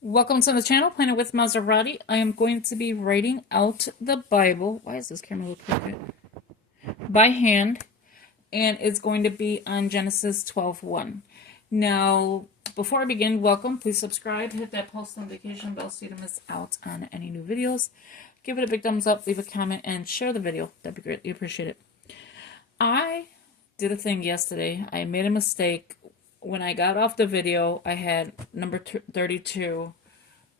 Welcome to the channel, Planet with Maserati. I am going to be writing out the Bible. Why is this camera look crooked? By hand, and it's going to be on Genesis 12:1. Now, before I begin, welcome. Please subscribe, hit that post notification bell so you don't miss out on any new videos. Give it a big thumbs up, leave a comment, and share the video. That'd be greatly appreciated. I did a thing yesterday. I made a mistake. When I got off the video, I had number 32,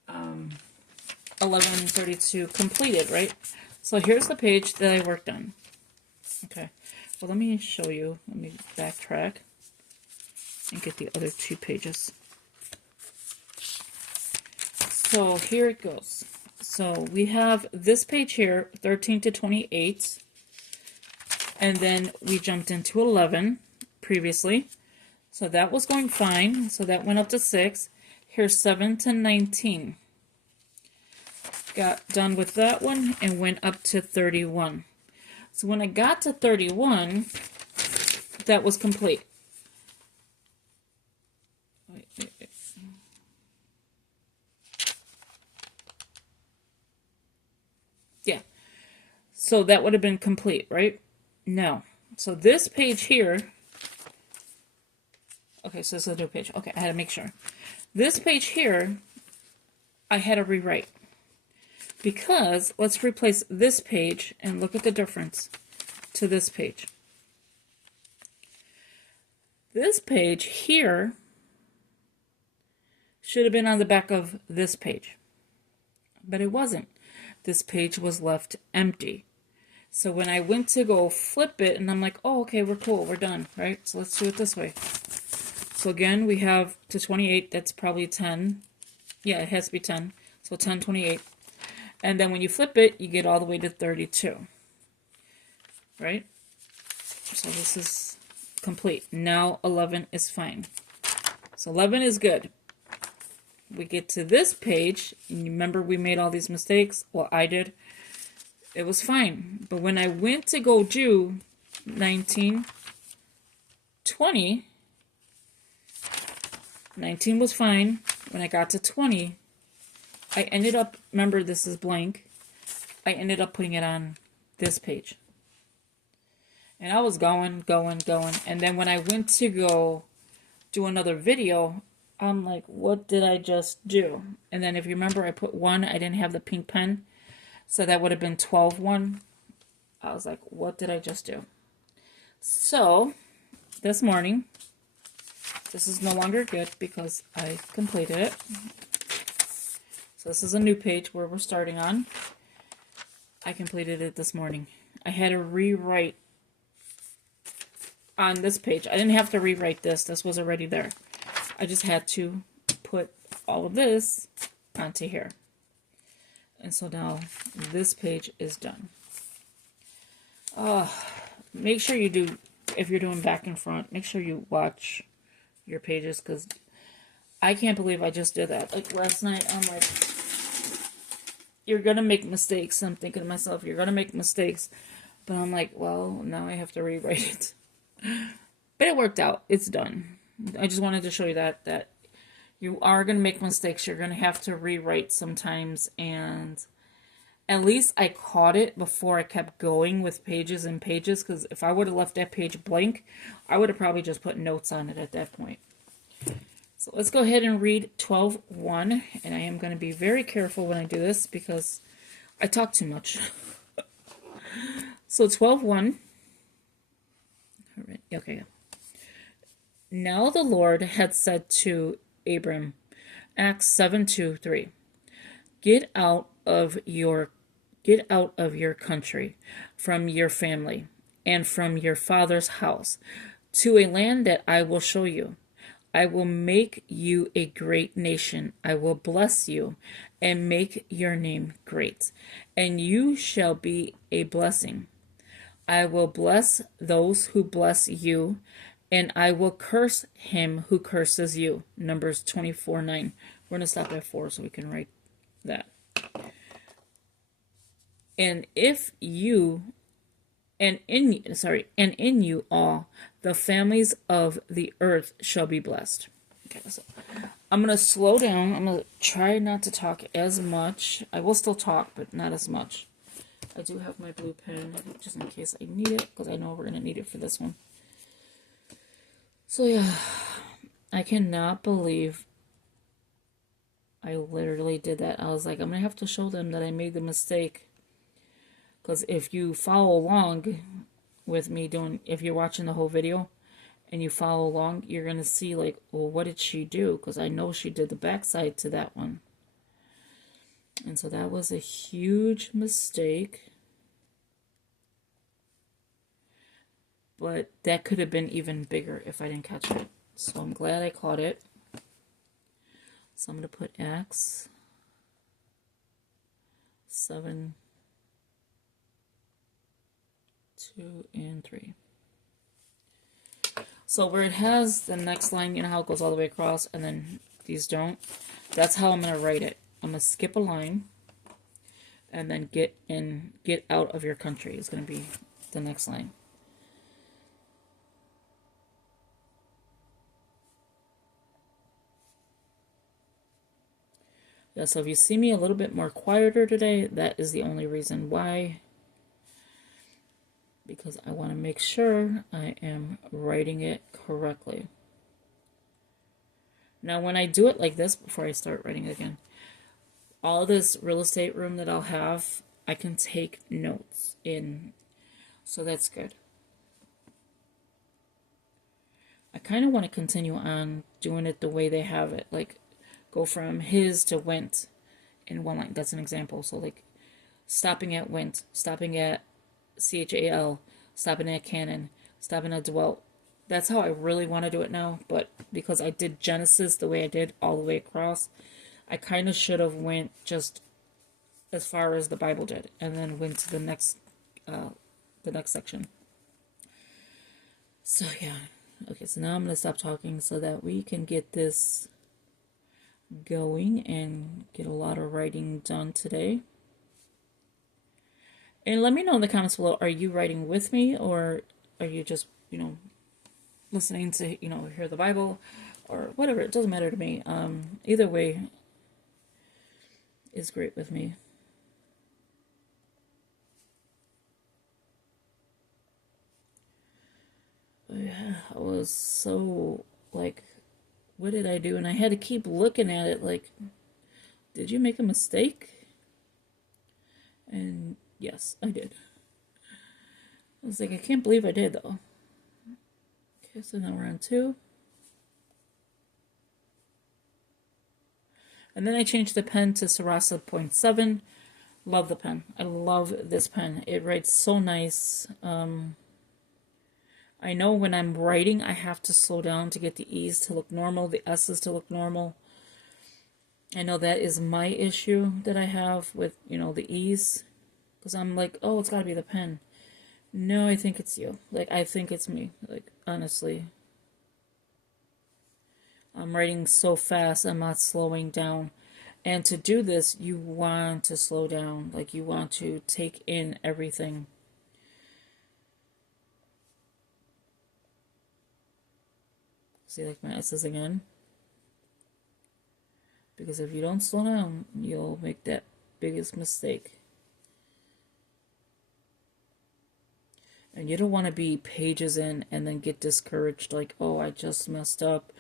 1132 completed, right? So here's the page that I worked on. Okay, well, let me show you. Let me backtrack and get the other two pages. So here it goes. So we have this page here, 13 to 28, and then we jumped into 11 previously. So that was going fine. So that went up to 6. Here's 7 to 19. Got done with that one and went up to 31. So when I got to 31, that was complete. Wait. Yeah. So that would have been complete, right? No. So this page here. Okay, so this is a new page. Okay, I had to make sure. This page here, I had to rewrite. Because, let's replace this page and look at the difference to this page. This page here should have been on the back of this page. But it wasn't. This page was left empty. So when I went to go flip it, and I'm like, oh, okay, we're cool, we're done, right? So let's do it this way. So again, we have to 28, that's probably 10. Yeah, it has to be 10. So 10, 28. And then when you flip it, you get all the way to 32. Right? So this is complete. Now 11 is fine. So 11 is good. We get to this page, and you remember we made all these mistakes? Well, I did. It was fine. But when I went to go do 19, 20, 19 was fine. When I got to 20, I ended up, remember this is blank, I ended up putting it on this page. And I was going, and then when I went to go do another video, I'm like, what did I just do? And then if you remember, I put 1, I didn't have the pink pen, so that would have been 12:1. I was like, what did I just do? So, this morning, this is no longer good because I completed it. So this is a new page where we're starting on. I completed it this morning. I had to rewrite on this page. I didn't have to rewrite this. This was already there. I just had to put all of this onto here. And so now this page is done. Make sure you do, if you're doing back and front, make sure you watch your pages, because I can't believe I just did that. Like last night, I'm like, you're gonna make mistakes. I'm thinking to myself, you're gonna make mistakes. But I'm like, well, now I have to rewrite it. But it worked out. It's done. I just wanted to show you that you are gonna make mistakes. You're gonna have to rewrite sometimes, and at least I caught it before I kept going with pages and pages, because if I would have left that page blank, I would have probably just put notes on it at that point. So let's go ahead and read 12:1, and I am going to be very careful when I do this because I talk too much. So 12:1. All right, okay. Now the Lord had said to Abram, Acts 7:2-3, Get out of your country, from your family, and from your father's house, to a land that I will show you. I will make you a great nation. I will bless you and make your name great, and you shall be a blessing. I will bless those who bless you, and I will curse him who curses you. Numbers 24:9. We're going to stop at 4 so we can write that. And in you all the families of the earth shall be blessed. Okay, so I'm going to slow down. I'm going to try not to talk as much. I will still talk, but not as much. I do have my blue pen, just in case I need it, because I know we're going to need it for this one. So yeah, I cannot believe I literally did that. I was like, I'm going to have to show them that I made the mistake. Because if you follow along with me doing, if you're watching the whole video and you follow along, you're going to see like, well, what did she do? Because I know she did the backside to that one. And so that was a huge mistake. But that could have been even bigger if I didn't catch it. So I'm glad I caught it. So I'm going to put X, 7, 2, and 3. So where it has the next line, you know how it goes all the way across and then these don't? That's how I'm going to write it. I'm going to skip a line and then get out of your country is going to be the next line. Yeah, so if you see me a little bit more quieter today, that is the only reason why. Because I want to make sure I am writing it correctly. Now, when I do it like this, before I start writing again, all this real estate room that I'll have, I can take notes in. So that's good. I kind of want to continue on doing it the way they have it. Like, go from his to went in one line. That's an example. So, like, stopping at went, stopping at CHAL, stopping at Canon, stopping at dwelt. That's how I really want to do it now. But because I did Genesis the way I did all the way across, I kind of should have went just as far as the Bible did, and then went to the next section. So yeah, okay. So now I'm gonna stop talking so that we can get this going and get a lot of writing done today. And let me know in the comments below, are you writing with me, or are you just, listening to, hear the Bible, or whatever? It doesn't matter to me. Either way is great with me. But yeah, I was so, like, what did I do? And I had to keep looking at it, like, did you make a mistake? And yes, I did. I was like, I can't believe I did, though. Okay, so now we're on 2. And then I changed the pen to Sarasa 0.7. Love the pen. I love this pen. It writes so nice. I know when I'm writing, I have to slow down to get the E's to look normal, the S's to look normal. I know that is my issue that I have with, the E's. Because I'm like, oh, it's got to be the pen. No, I think it's you. Like, I think it's me. Like, honestly. I'm writing so fast, I'm not slowing down. And to do this, you want to slow down. Like, you want to take in everything. See, like my S's again. Because if you don't slow down, you'll make that biggest mistake. And you don't want to be pages in and then get discouraged. Like, oh, I just messed up.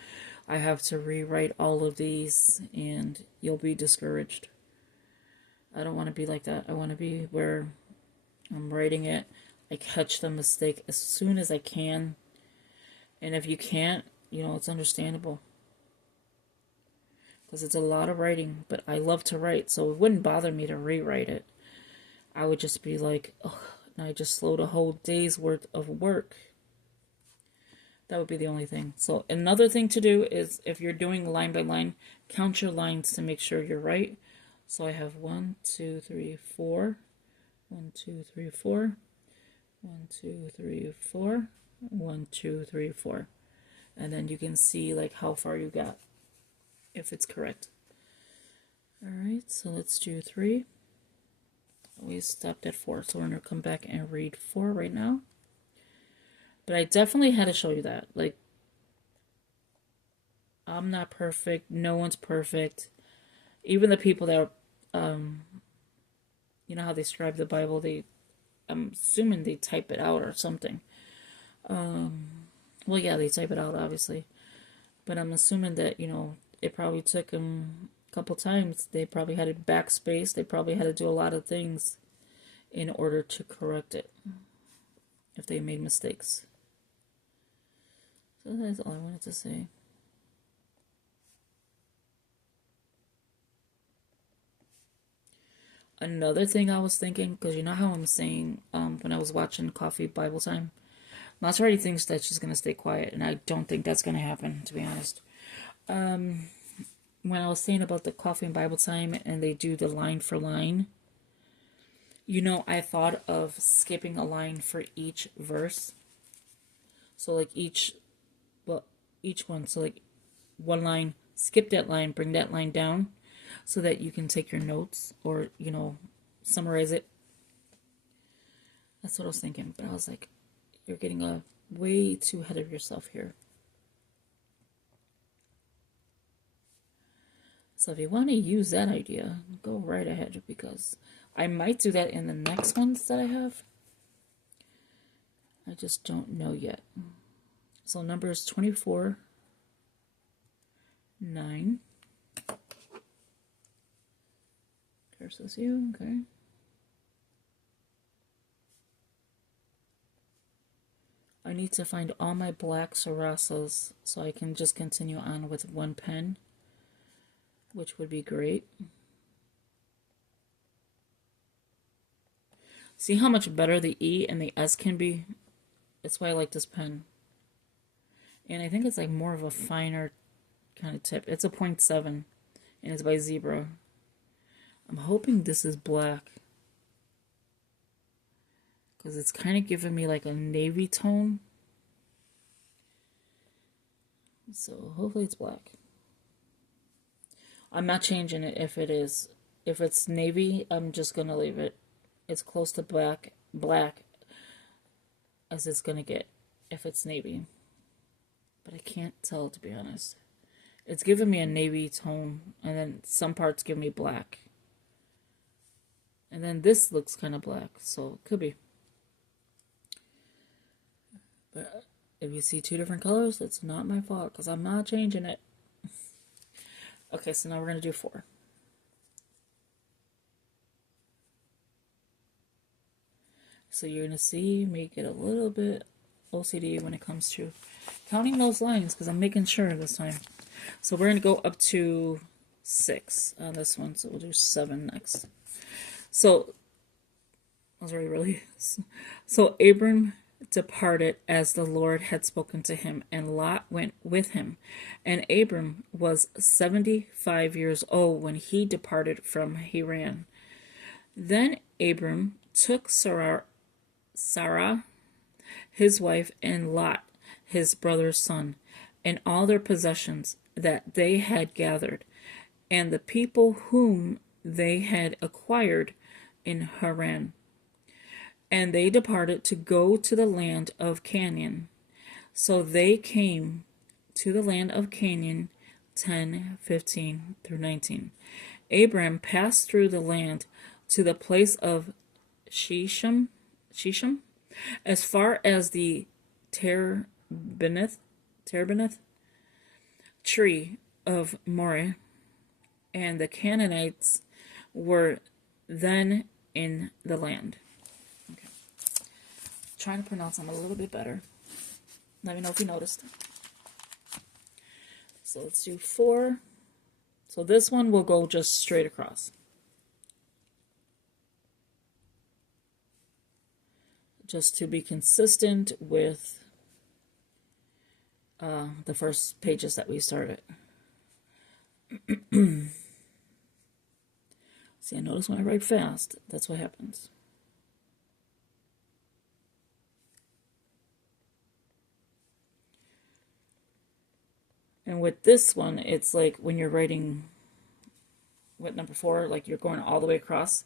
I have to rewrite all of these. And you'll be discouraged. I don't want to be like that. I want to be where I'm writing it. I catch the mistake as soon as I can. And if you can't, it's understandable. Because it's a lot of writing, but I love to write, so it wouldn't bother me to rewrite it. I would just be like, oh, and I just slowed a whole day's worth of work. That would be the only thing. So another thing to do is, if you're doing line by line, count your lines to make sure you're right. So I have 1, 2, 3, 4. 1, 2, 3, 4. 1, 2, 3, 4. 1, 2, 3, 4. And then you can see like how far you got, if it's correct. Alright, so let's do 3. We stopped at 4, so we're going to come back and read 4 right now. But I definitely had to show you that. Like, I'm not perfect. No one's perfect. Even the people that you know how they scribe the Bible, I'm assuming they type it out or something. Well, yeah, they type it out, obviously. But I'm assuming that, it probably took them a couple times. They probably had to backspace. They probably had to do a lot of things in order to correct it if they made mistakes. So that's all I wanted to say. Another thing I was thinking, because you know how I'm saying when I was watching Coffee Bible Time, Moss already thinks that she's going to stay quiet, and I don't think that's going to happen, to be honest. When I was saying about the Coffee and Bible Time, and they do the line for line, I thought of skipping a line for each verse. So, like, each one. So, like, one line, skip that line, bring that line down, so that you can take your notes or, summarize it. That's what I was thinking. But I was like, you're getting way too ahead of yourself here. So if you want to use that idea, go right ahead, because I might do that in the next ones that I have. I just don't know yet. So Numbers 24, 9. Curses you, okay. I need to find all my black sarasas so I can just continue on with one pen, which would be great. See how much better the E and the S can be? That's why I like this pen. And I think it's like more of a finer kind of tip. It's a 0.7 and it's by Zebra. I'm hoping this is black, because it's kind of giving me like a navy tone. So hopefully it's black. I'm not changing it if it is. If it's navy, I'm just going to leave it. It's close to black as it's going to get if it's navy. But I can't tell, to be honest. It's giving me a navy tone, and then some parts give me black. And then this looks kind of black, so it could be. But if you see two different colors, it's not my fault, because I'm not changing it. Okay, so now we're going to do 4. So you're going to see me get a little bit OCD when it comes to counting those lines, because I'm making sure this time. So we're going to go up to 6 on this one, so we'll do 7 next. So, I was really. So Abram departed as the Lord had spoken to him, and Lot went with him. And Abram was 75 years old when he departed from Haran. Then Abram took Sarah, his wife, and Lot, his brother's son, and all their possessions that they had gathered, and the people whom they had acquired in Haran. And they departed to go to the land of Canaan. So they came to the land of Canaan, 10:15 through 19. Abram passed through the land to the place of Shechem, as far as the Terebinth tree of Moreh, and the Canaanites were then in the land. Okay. Trying to pronounce them a little bit better. Let me know if you noticed. So let's do 4. So this one will go just straight across. Just to be consistent with the first pages that we started. See, I notice when I write fast, that's what happens. And with this one, it's like when you're writing, what, number 4, like you're going all the way across,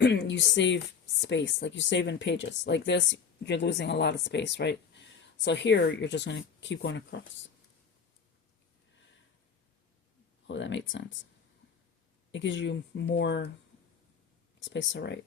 you save space, like you save in pages. Like this, you're losing a lot of space, right? So here, you're just going to keep going across. Hope that made sense. It gives you more space to write.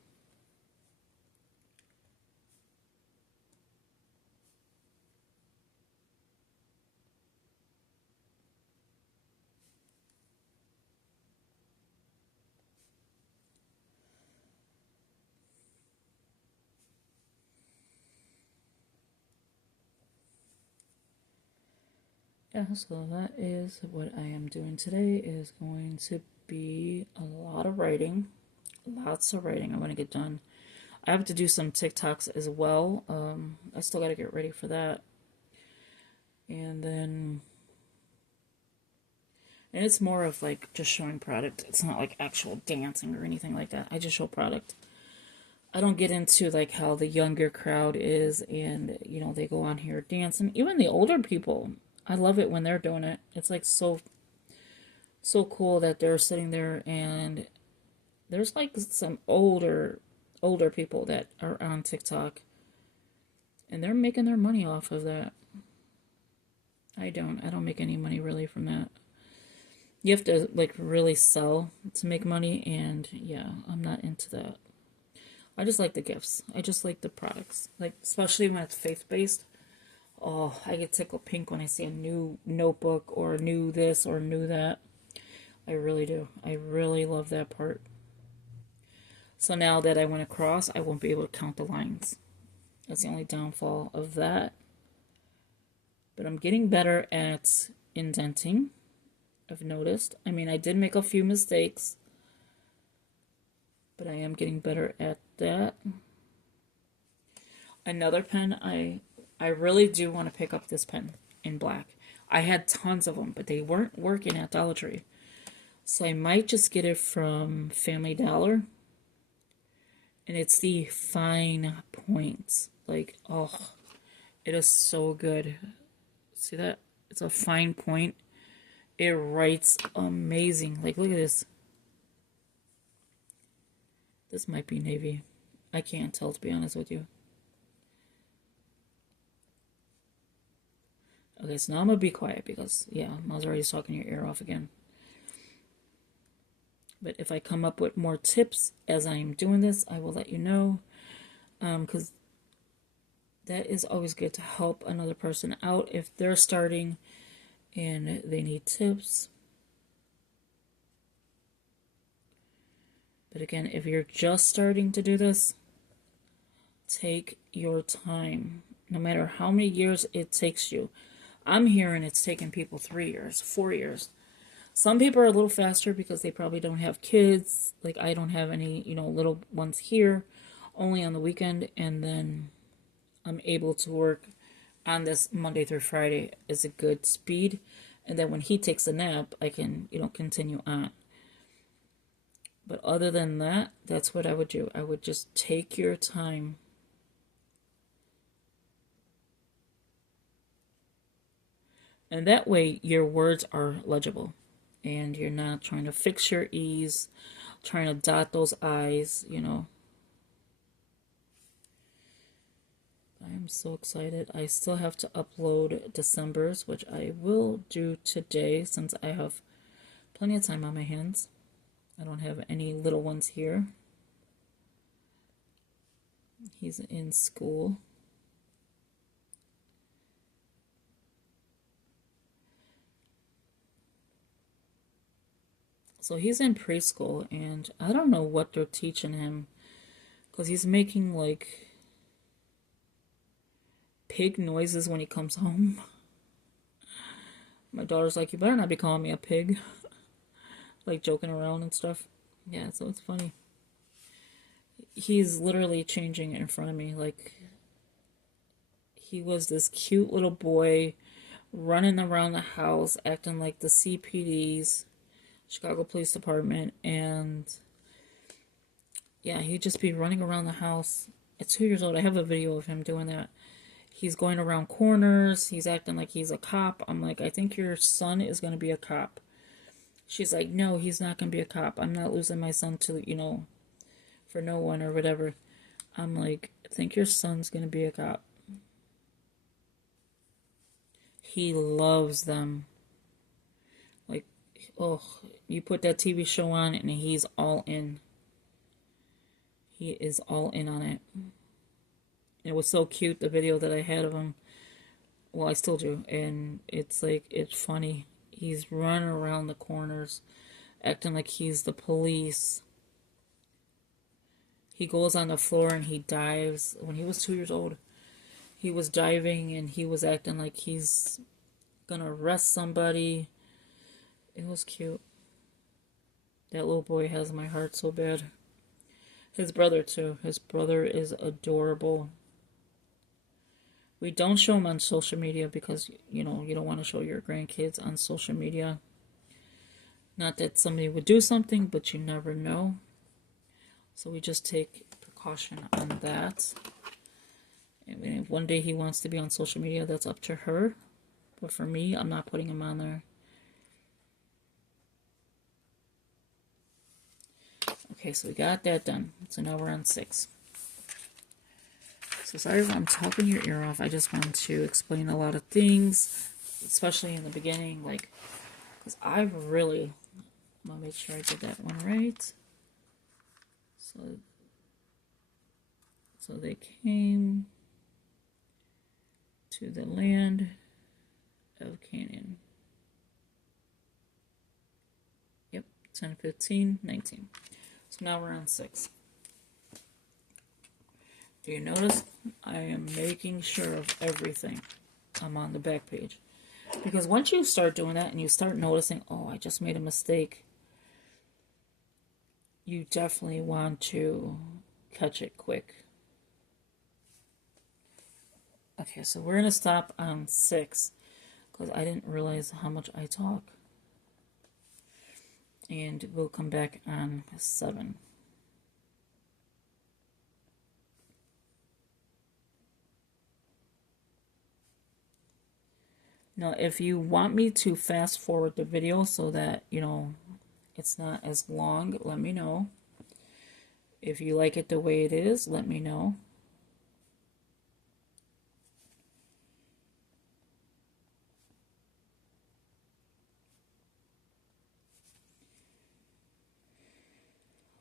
Yeah, so that is what I am doing today. Is going to be a lot of writing. Lots of writing I want to get done. I have to do some TikToks as well. I still got to get ready for that. And then, and it's more of like just showing product. It's not like actual dancing or anything like that. I just show product. I don't get into like how the younger crowd is and, you know, they go on here dancing. Even the older people, I love it when they're doing it. It's like so cool that they're sitting there, and there's like some older people that are on TikTok and they're making their money off of that. I don't make any money really from that. You have to like really sell to make money, and yeah, I'm not into that. I just like the gifts. I just like the products. Like, especially when it's faith-based. Oh, I get tickled pink when I see a new notebook or new this or new that. I really do. I really love that part. So now that I went across, I won't be able to count the lines. That's the only downfall of that. But I'm getting better at indenting, I've noticed. I mean, I did make a few mistakes, but I am getting better at that. Another pen, I really do want to pick up this pen in black. I had tons of them, but they weren't working at Dollar Tree. So I might just get it from Family Dollar. And it's the fine points. Like, oh, it is so good. See that? It's a fine point. It writes amazing. Like, look at this. This might be navy. I can't tell, to be honest with you. Okay, so now I'm going to be quiet because, yeah, I was already talking your ear off again. But if I come up with more tips as I'm doing this, I will let you know. Because that is always good to help another person out if they're starting and they need tips. But again, if you're just starting to do this, take your time. No matter how many years it takes you. I'm hearing it's taking people 3 years, 4 years. Some people are a little faster because they probably don't have kids. Like, I don't have any, you know, little ones here, only on the weekend. And then I'm able to work on this Monday through Friday is a good speed. And then when he takes a nap, I can, you know, continue on. But other than that, that's what I would do. I would just take your time. And that way your words are legible. And you're not trying to fix your E's, trying to dot those I's, you know. I am so excited. I still have to upload December's, which I will do today since I have plenty of time on my hands. I don't have any little ones here. He's in school. So he's in preschool, and I don't know what they're teaching him, because he's making like pig noises when he comes home. My daughter's like, you better not be calling me a pig. Like joking around and stuff. Yeah, so it's funny. He's literally changing in front of me. Like, he was this cute little boy running around the house acting like the CPDs, Chicago Police Department, and yeah, he'd just be running around the house. At 2 years old, I have a video of him doing that. He's going around corners. He's acting like he's a cop. I'm like, I think your son is going to be a cop. She's like, no, he's not going to be a cop. I'm not losing my son to, you know, for no one or whatever. I'm like, I think your son's going to be a cop. He loves them. Like, Oh, you put that TV show on and he's all in. He is all in on it. It was so cute, the video that I had of him. Well, I still do. And it's like, it's funny. He's running around the corners, acting like he's the police. He goes on the floor and he dives. When he was 2 years old, he was diving and he was acting like he's gonna arrest somebody. It was cute. That little boy has my heart so bad. His brother, too. His brother is adorable. We don't show him on social media because, you know, you don't want to show your grandkids on social media. Not that somebody would do something, but you never know. So we just take precaution on that. And if one day he wants to be on social media, that's up to her. But for me, I'm not putting him on there. Okay, so we got that done. So now we're on 6. So sorry if I'm talking your ear off. I just want to explain a lot of things, especially in the beginning, like, because I really want to make sure I did that one right. So they came to the land of Canaan. Yep, 10, 15, 19. So now we're on 6. Do you notice? I am making sure of everything. I'm on the back page. Because once you start doing that and you start noticing, oh, I just made a mistake, you definitely want to catch it quick. Okay, so we're going to stop on 6 because I didn't realize how much I talk. And we'll come back on 7. Now, if you want me to fast forward the video so that, you know, it's not as long, let me know. If you like it the way it is, let me know.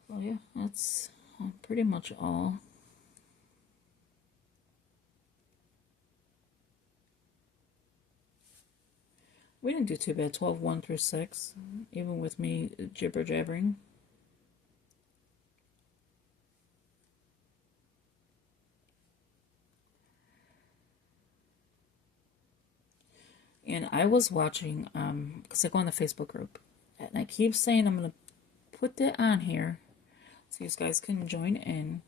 Well, yeah, that's pretty much all. We didn't do too bad. 12, 1 through 6, even with me jibber jabbering. And I was watching, because I go on the Facebook group, and I keep saying I'm going to put that on here so you guys can join in,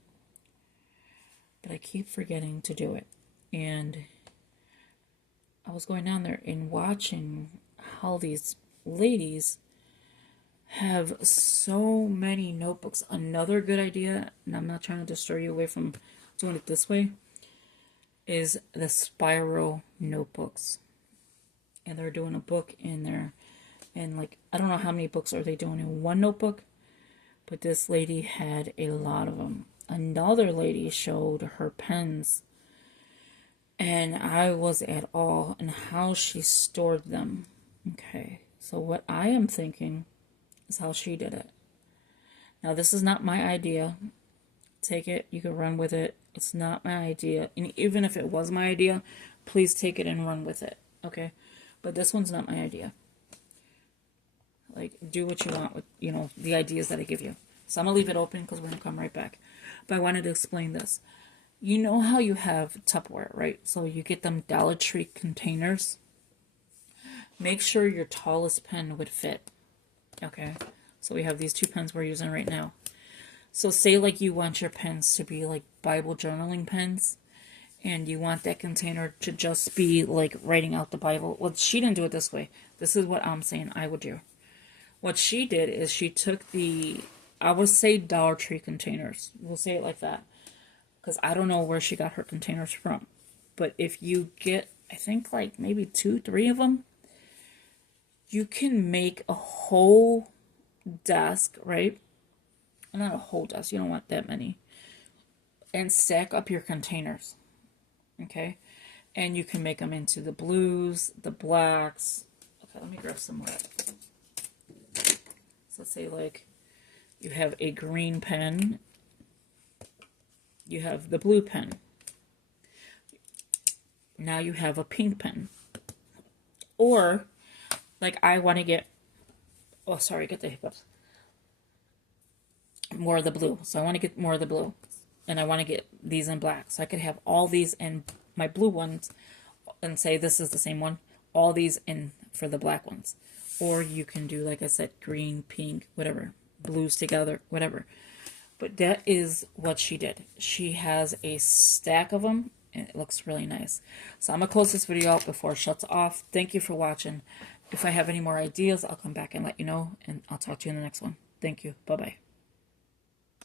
but I keep forgetting to do it. And I was going down there and watching how these ladies have so many notebooks. Another good idea, and I'm not trying to disturb you away from doing it this way, is the spiral notebooks. And they're doing a book in there. And like, I don't know how many books are they doing in one notebook, but this lady had a lot of them. Another lady showed her pens, and I was at awe in how she stored them. Okay, so what I am thinking is how she did it. Now, this is not my idea. Take it, you can run with it. It's not my idea. And even if it was my idea, please take it and run with it. Okay? But this one's not my idea. Like, do what you want with, you know, the ideas that I give you. So I'm going to leave it open because we're going to come right back. But I wanted to explain this. You know how you have Tupperware, right? So you get them Dollar Tree containers. Make sure your tallest pen would fit. Okay? So we have these 2 pens we're using right now. So say like you want your pens to be like Bible journaling pens, and you want that container to just be like writing out the Bible. Well, she didn't do it this way. This is what I'm saying I would do. What she did is she took the, I would say Dollar Tree containers. We'll say it like that. Because I don't know where she got her containers from. But if you get, I think like maybe 2, 3 of them, you can make a whole desk, right? Not a whole desk, you don't want that many. And stack up your containers. Okay? And you can make them into the blues, the blacks. Okay, let me grab some red. So let's say like you have a green pen, you have the blue pen, now you have a pink pen. Or like I want to get, oh sorry, get the hiccups, more of the blue. So I want to get more of the blue, and I want to get these in black. So I could have all these in my blue ones and say this is the same one, all these in for the black ones. Or you can do, like I said, green, pink, whatever, blues together, whatever. But that is what she did. She has a stack of them, and it looks really nice. So I'm going to close this video out before it shuts off. Thank you for watching. If I have any more ideas, I'll come back and let you know, and I'll talk to you in the next one. Thank you. Bye-bye.